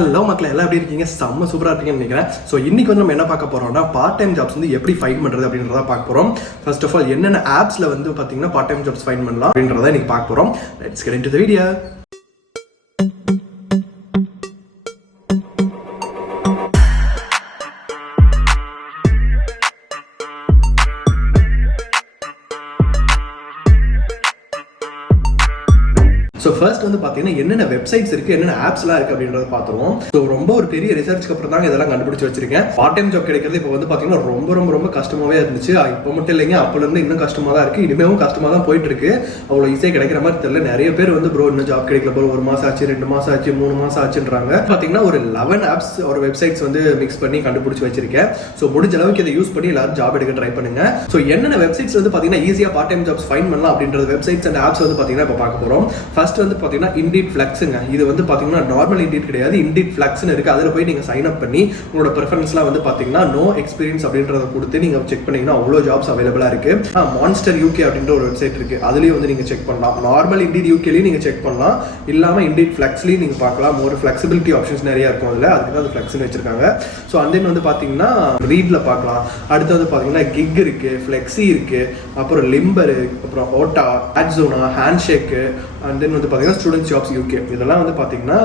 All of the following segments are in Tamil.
ஹலோ மக்கள் எல்லாம் எப்படி இருக்கீங்க? செம்ம சூப்பராக இருக்கீங்கன்னு நினைக்கிறேன். ஸோ இன்னைக்கு வந்து நம்ம என்ன பார்க்க போறோம்னா பார்ட் டைம் ஜாப்ஸ் வந்து எப்படி ஃபைண்ட் பண்ணுறது அப்படின்றத பார்க்க போகிறோம். ஃபர்ஸ்ட் ஆஃப் ஆல் என்னென்ன ஆப்ஸில் வந்து பார்த்தீங்கன்னா பார்ட் டைம் ஜாப்ஸ் ஃபைண்ட் பண்ணலாம் அப்படின்றத இன்னைக்கு பார்க்க போகிறோம். Let's get into the video. So first வந்து பார்த்தீங்கன்னா என்னென்ன வெப்சைட்ஸ் இருக்குது, என்னென்ன ஆப்ஸ்லாம் இருக்குது அப்படின்றத பார்த்துருவோம். ஸோ ரொம்ப ஒரு பெரிய ரிசர்ச்சுக்கு அப்புறம் தான் இதெல்லாம் கண்டுபிடிச்சி வச்சிருக்கேன். பார்ட் டைம் ஜாப் கிடைக்கிறது இப்போ வந்து பார்த்தீங்கன்னா ரொம்ப கஷ்டமாகவே இருந்துச்சு. இப்போ மட்டும் இல்லைங்க, அப்போலேருந்து இன்னும் கஷ்டமாக தான் இருக்குது. இனிமேலும் கஷ்டமாக தான் போயிட்டு இருக்கு. அவ்வளோ ஈஸியாக கிடைக்கிற மாதிரி தெரியல. நிறைய பேர் வந்து ப்ரோ இன்னும் ஜாப் கிடைக்கல ப்ரோ, 1 மாதம் ஆச்சு, 2 மாதம் ஆச்சு, 3 மாதம் ஆச்சுன்றாங்க. பார்த்தீங்கன்னா ஒரு 11 ஆப்ஸ் ஒரு வெப்சைட்ஸ் வந்து மிக்ஸ் பண்ணி கண்டுபிடிச்சி வச்சிருக்கேன். ஸோ முடிஞ்ச அளவுக்கு இதை யூஸ் பண்ணி எல்லாரும் ஜாப் எடுக்க ட்ரை பண்ணுங்க. ஸோ என்னென்ன வெப்சைட்ஸ் வந்து பார்த்தீங்கன்னா ஈஸியாக பார்ட் டைம் ஜாப்ஸ் ஃபைண்ட் பண்ணலாம் அப்படின்ற வெப்சைட்ஸ் அண்ட் ஆப்ஸ் வந்து பார்த்தீங்கன்னா இப்போ பார்க்க போகிறோம். ஃபர்ஸ்ட் வந்து பார்த்தீங்கன்னா இண்டீட் ஃப்ளெக்ஸுங்க. இது வந்து பார்த்தீங்கன்னா நார்மல் இண்டீட் கிடையாது, இண்டீட் ஃப்ளெக்ஸ்னு இருக்குது. அதில் போய் நீங்கள் சைன் அப் பண்ணி உங்களோட ப்ரிஃபரன்ஸ்லாம் வந்து பார்த்தீங்கன்னா நோ எக்ஸ்பீரியன்ஸ் அப்படின்றத கொடுத்து நீங்கள் செக் பண்ணீங்கன்னா அவ்வளோ ஜாப்ஸ் அவைலபிளாக இருக்குது. மான்ஸ்டர் யூகே அப்படின்ற ஒரு வெப்சைட் இருக்குது, அதுலேயும் வந்து நீங்கள் செக் பண்ணலாம். நார்மல் இண்டீட் யூகேலையும் நீங்கள் செக் பண்ணலாம், இல்லாமல் இண்டீட் ஃப்ளெக்ஸ்லையும் நீங்கள் பார்க்கலாம். ஒரு ஃப்ளெக்சிபிலிட்டி ஆப்ஷன்ஸ் நிறைய இருக்கும் அதில், அதுக்கு தான் அது ஃப்ளெக்ஸ்னு வச்சிருக்காங்க. ஸோ அந்த வந்து பார்த்தீங்கன்னா ரீடில் பார்க்கலாம். அடுத்து வந்து பார்த்தீங்கன்னா கிக் இருக்குது, ஃப்ளெக்ஸி இருக்குது, அப்புறம் லிம்பரு, அப்புறம் ஓட்டா, ஆட்ஸோனா, ஹேண்ட்ஷேக்கு, அண்ட் தென் வந்து பார்த்தீங்கன்னா ஸ்டூடெண்ட்ஸ் ஜாப்ஸ் யூகே. இதெல்லாம் வந்து பார்த்தீங்கன்னா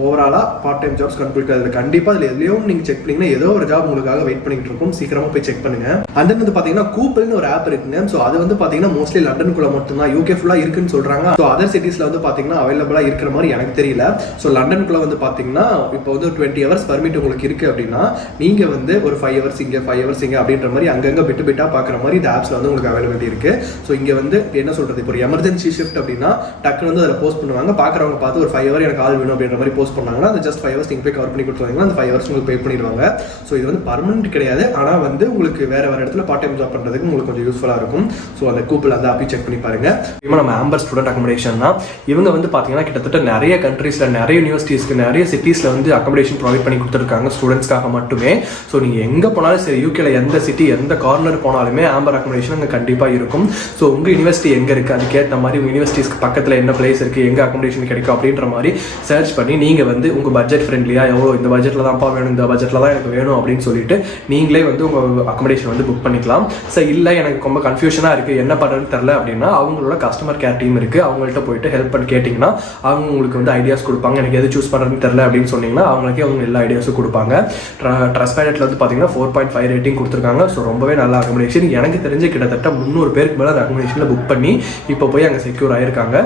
ஓவராலாக பார்ட் டைம் ஜாப்ஸ் கண்டுபிடிக்காது. கண்டிப்பாக அதில் எதுலையும் நீங்கள் செக் பண்ணிங்கன்னா ஏதோ ஒரு ஜாப் உங்களுக்காக வெயிட் பண்ணிட்டு இருக்கும். சீக்கிரமாக போய் செக் பண்ணுங்க. அண்ட் தென் வந்து பார்த்தீங்கன்னா கூப்பிள்னு ஒரு ஆப் இருக்குங்க. ஸோ அது வந்து பார்த்தீங்கன்னா மோஸ்ட்லி லண்டனுக்குள்ள மட்டும்தான், யூகே ஃபுல்லாக இருக்குன்னு சொல்கிறாங்க. ஸோ அதர் சிட்டிஸில் வந்து பார்த்தீங்கன்னா அவைலபிளாக இருக்கிற மாதிரி எனக்கு தெரியல. ஸோ லண்டனுக்குள்ள வந்து பார்த்தீங்கன்னா இப்போ வந்து 20 ஹவர்ஸ் பர்மிட் உங்களுக்கு இருக்குது அப்படின்னா நீங்கள் வந்து ஒரு 5 ஹவர்ஸ் இங்கே 5 ஹவர்ஸ் இங்கே அப்படின்ற மாதிரி அங்கங்கே பிட்டாக பார்க்குற மாதிரி இந்த ஆப்ஸில் வந்து உங்களுக்கு அவைலபிலிட்டி இருக்குது. ஸோ இங்கே வந்து என்ன சொல்கிறது, இப்போ ஒரு எமர்ஜென்சி ஷிஃப்ட் அப்படின்னா டக்குனு வந்து அதில் போஸ்ட் பண்ணுவாங்க. பார்க்குறவங்க பார்த்து ஒரு 5 ஹவர் எனக்கு ஆள் வேணும் அப்படின்ற மாதிரி போஸ்ட் பண்ணாங்கன்னா அது ஜஸ்ட் 5 ஹவர்ஸ் நீங்கள் போய் கவர் பண்ணி கொடுத்துருவாங்க. அந்த 5 ஹவர்ஸ் உங்களுக்கு பே பண்ணிடுவாங்க. ஸோ இது வந்து பர்மனெண்ட் கிடையாது, ஆனால் வந்து உங்களுக்கு வேற இடத்துல பார்ட் டைம் ஜாப் பண்ணுறதுக்கு உங்களுக்கு கொஞ்சம் யூஸ்ஃபுல்லாக இருக்கும். ஸோ அந்த கூப்பிள் அந்த ஆப்பி செக் பண்ணி பாருங்க. இப்போ நம்ம ஆம்பர் ஸ்டூடெண்ட் அக்கமடேஷன் தான். இவங்க வந்து பார்த்தீங்கன்னா கிட்டத்தட்ட நிறைய கண்ட்ரீஸில், நிறைய யூனிவர்சிட்டிஸ்க்கு, நிறைய சிட்டிஸில் வந்து அக்கமடேஷன் ப்ரொவைட் பண்ணி கொடுத்துருக்காங்க ஸ்டூடெண்ட்ஸ்க்காக மட்டுமே. ஸோ நீங்கள் எங்கே போனாலும் சரி, யூகேல எந்த சிட்டி எந்த கார்னர் போனாலுமே ஆம்பர் அக்கமடேஷன் அங்கே கண்டிப்பாக இருக்கும். ஸோ உங்கள் யூனிவர்சிட்டி எங்கே இருக்குது, அதுக்கேற்ற மாதிரி உங்கள் யூனிவர்சிட்டிஸ்க்கு பக்கத்தில் என்ன பிளேஸ் இருக்குது, எங்கே அக்கமடேஷன் கிடைக்கும் அப்படின்ற மாதிரி சர்ச் பண்ணி நீங்கள் வந்து உங்கள் பட்ஜெட் ஃப்ரெண்ட்லியாக எவ்வளோ இந்த பட்ஜெட்டில் தான்ப்பா வேணும், இந்த பட்ஜெட்டில் தான் எனக்கு வேணும் அப்படின்னு சொல்லிட்டு நீங்களே வந்து உங்கள் அக்கமடேஷன் வந்து புக் பண்ணிக்கலாம். ஸோ இல்லை எனக்கு ரொம்ப கன்ஃபியூஷனாக இருக்குது, என்ன பண்ணுறதுன்னு தெரில அப்படின்னா அவங்களோட கஸ்டமர் கேர் டீம் இருக்குது, அவங்கள்ட்ட போயிட்டு ஹெல்ப் பண்ணி கேட்டிங்கன்னா அவங்க உங்களுக்கு வந்து ஐடியாஸ் கொடுப்பாங்க. எனக்கு எது சூஸ் பண்ணுறதுன்னு தெரில அப்படின்னு சொன்னீங்கன்னா அவங்களுக்கே அவங்க எல்லா ஐடியாஸும் கொடுப்பாங்க. ட்ரஸ்ட்பேனட்டில் வந்து பார்த்தீங்கன்னா 4.5 ரேட்டிங் கொடுத்துருக்காங்க. ஸோ ரொம்பவே நல்ல அக்கமடேஷன். எனக்கு தெரிஞ்சு கிட்டத்தட்ட 300 பேருக்கு மேலே அந்த அக்கமடேஷனில் புக் பண்ணி இப்போ போய் அங்கே செக்யூர் ஆகிருக்காங்க.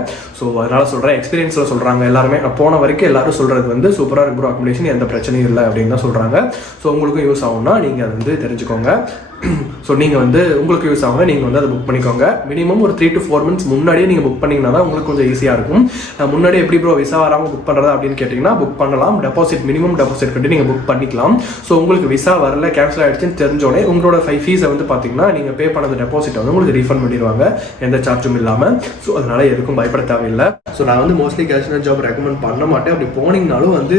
ஸோ அதனால் சொல்கிறேன், எக்ஸ்பீரியன்ஸில் சொல்கிறாங்க எல்லாருமே. நான் போன வரைக்கும் எல்லாரும் சொல்கிறது வந்து சூப்பராக இருக்கு ப்ரோ, அக்கமடேஷன் எந்த பிரச்சனையும் இல்லை அப்படின்னு தான் சொல்கிறாங்க. ஸோ உங்களுக்கும் யூஸ் ஆகும்னா நீங்கள் அதை வந்து தெரிஞ்சுக்கோங்க. ஸோ நீங்கள் வந்து உங்களுக்கு யூஸ் ஆகுங்க, நீங்கள் வந்து அதை புக் பண்ணிக்கோங்க. மினிமம் ஒரு 3 to 4 months முன்னாடியே நீங்கள் புக் பண்ணிங்கன்னா தான் உங்களுக்கு கொஞ்சம் ஈஸியாக இருக்கும். முன்னாடி எப்படி ப்ரோ விசா வராமல் புக் பண்ணுறதா அப்படின்னு கேட்டிங்கன்னா புக் பண்ணலாம். டெபாசிட் மினிமம் டெபாசிட் கட்டி நீங்கள் புக் பண்ணிக்கலாம். ஸோ உங்களுக்கு விசா வரல, கேன்சல் ஆகிடுச்சுன்னு தெரிஞ்சோடனே உங்களோட ஃபீஸை வந்து பார்த்தீங்கன்னா நீங்கள் பே பண்ணது டெபாசிட் வந்து உங்களுக்கு ரீஃபண்ட் பண்ணிடுவாங்க, எந்த சார்ஜும் இல்லாமல். ஸோ அதனால் எதுக்கும் பயப்பட தேவையில்லை. ஸோ நான் வந்து மோஸ்ட்லி கேஷ்னர் ஜாப் ரெக்கமெண்ட் பண்ண மாட்டேன். அப்படி போனீங்கனாலும் வந்து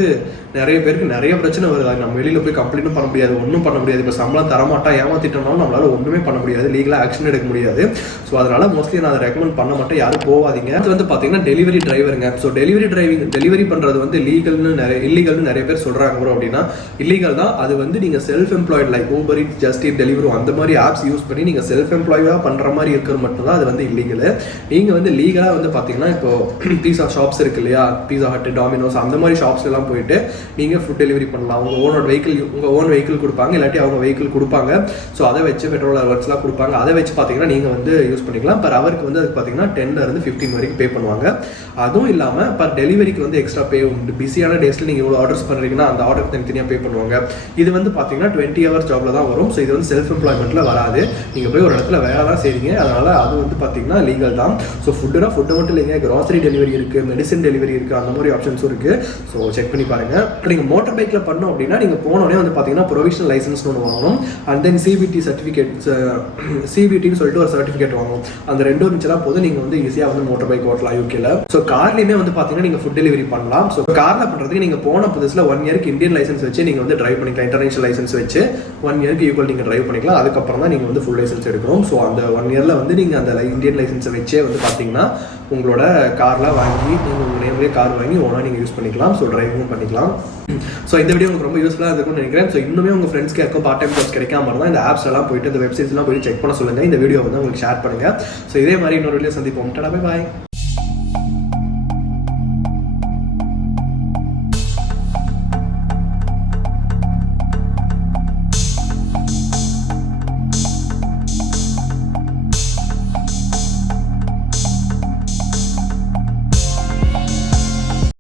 நிறைய பேருக்கு நிறைய பிரச்சனை வருது. நம்ம வெளியில் போய் கம்ப்ளைண்ட்டும் பண்ண முடியாது, ஒன்றும் பண்ண முடியாது. இப்போ சம்பளம் தரமாட்டா ஏமாத்திட்டோம்னாலும் நம்மளால ஒன்றுமே பண்ண முடியாது, லீகலாக ஆக்ஷன் எடுக்க முடியாது. ஸோ அதனால மோஸ்ட்லி நான் அதை ரெக்கமெண்ட் பண்ண மாட்டேன், யாரும் போகாதீங்க. அது வந்து பார்த்தீங்கன்னா டெலிவரி டிரைவருங்க. ஸோ டெலிவரி பண்ணுறது வந்து இல்லீகல்னு நிறைய பேர் சொல்கிறாங்க ப்ரோ அப்படின்னா இல்லீகல் தான். அது வந்து நீங்கள் self employed like Uber eats, just eat, delivery அந்த மாதிரி ஆப்ஸ் யூஸ் பண்ணி நீங்கள் செல்ஃப் எம்ப்ளாய்டாக பண்ணுற மாதிரி இருக்கிறது மட்டும்தான் அது வந்து இல்லீகல். நீங்கள் வந்து லீகலாக வந்து பார்த்தீங்கன்னா இப்போ பீஸா ஷாப்ஸ் இருக்கு இல்லையா, பீஸா ஹட், டாமினோஸ் அந்த மாதிரி ஷாப்ஸ்லாம் போயிட்டு நீங்கள் ஃபுட் டெலிவரி பண்ணலாம். உங்கள் ஓன் வெஹிக்கிள் கொடுப்பாங்க, இல்லாட்டி அவங்க வெஹிக்கிள் கொடுப்பாங்க. ஸோ அதை வச்சு பெட்ரோல் அலவன்ஸ்லாம் கொடுப்பாங்க. அதை வச்சு பார்த்தீங்கன்னா நீங்கள் வந்து யூஸ் பண்ணிக்கலாம். பர் ஹவருக்கு வந்து அதுக்கு பார்த்தீங்கன்னா 10 to 15 வரைக்கும் பே பண்ணுவாங்க. அதுவும் இல்லாமல் பர் டெலிவரிக்கு வந்து எக்ஸ்ட்ரா பே உண்டு. பிஸியான டேஸில் நீங்கள் இவ்வளோ ஆர்டர்ஸ் பண்ணுறீங்கன்னா அந்த ஆர்டருக்கு தனித்தனியாக பே பண்ணுவாங்க. இது வந்து பார்த்தீங்கன்னா 20 hours ஜாபில் தான் வரும். ஸோ இது வந்து செல்ஃப் எம்ப்ளாய்மெண்ட்டில் வராது. நீங்கள் போய் ஒரு இடத்துல வேலை தான் செய்றீங்க, அதனால் அது வந்து பார்த்தீங்கன்னா லீகல் தான். ஸோ ஃபுட்டு மட்டும் இல்லைங்க, கிராசரி டெலிவரி இருக்குது, மெடிசன் டெலிவரி இருக்குது, அந்த மாதிரி ஆப்ஷன்ஸும் இருக்குது. ஸோ செக் பண்ணி பாருங்கள். இப்போ நீங்கள் மோட்டர் பைக்கில் பண்ணோம் அப்படின்னா நீங்கள் போனோடனே வந்து பார்த்தீங்கன்னா ப்ரொவிஷனல் லைசன்ஸ் ஒன்று வாங்கணும். அண்ட் தென் சிபிடின்னு சொல்லிட்டு ஒரு சர்டிஃபிகேட் வாங்கணும். அந்த 2 இருந்துச்சுன்னா போது நீங்கள் வந்து ஈஸியாக வந்து மோட்டர் பைக் ஓட்டலாம் யூகேல. ஸோ கார்லையுமே வந்து பார்த்தீங்கன்னா நீங்கள் ஃபுட் டெலிவரி பண்ணலாம். ஸோ காரில் பண்ணுறதுக்கு நீங்கள் போன புதுசில் 1 இயருக்கு இந்தியன் லைசன்ஸ் வச்சு நீங்கள் வந்து டிரைவ் பண்ணிக்கலாம். இன்டர்நேஷனல் லைசன்ஸ் வச்சு 1 இயருக்கு ஈக்குவல் நீங்கள் டிரைவ் பண்ணிக்கலாம். அதுக்கப்புறம் தான் நீங்கள் வந்து ஃபுல் லைசன்ஸ் எடுக்கணும். ஸோ அந்த 1 இயரில் வந்து நீங்கள் அந்த இந்தியன் லைசன்ஸை வச்சே வந்து பார்த்தீங்கன்னா உங்களோட கார்லாம் வாங்கி நீங்கள் உங்கள் நேம்லேயே கார் வாங்கி ஓனாக நீங்கள் யூஸ் பண்ணிக்கலாம். ஸோ டிரைவும் பண்ணிக்கலாம். ஸோ இந்த வீடியோ உங்களுக்கு ரொம்ப யூஸ்ஃபுல்லாக இருக்கும்னு நினைக்கிறேன். ஸோ இன்னுமே உங்கள் ஃப்ரெண்ட்ஸ்க்கு யாருக்கும் பார்ட் டைம் ஜாப்ஸ் கிடைக்காம இருந்தால் இந்த ஆப்ஸ் எல்லாம் போயிட்டு இந்த வெப்சைட்ஸ்லாம் போய் செக் பண்ண சொல்லுங்கள். இந்த வீடியோ வந்து உங்களுக்கு ஷேர் பண்ணுங்கள். ஸோ இதே மாதிரி இன்னொரு வீடியோ சந்திப்போம். Tata, bye bye.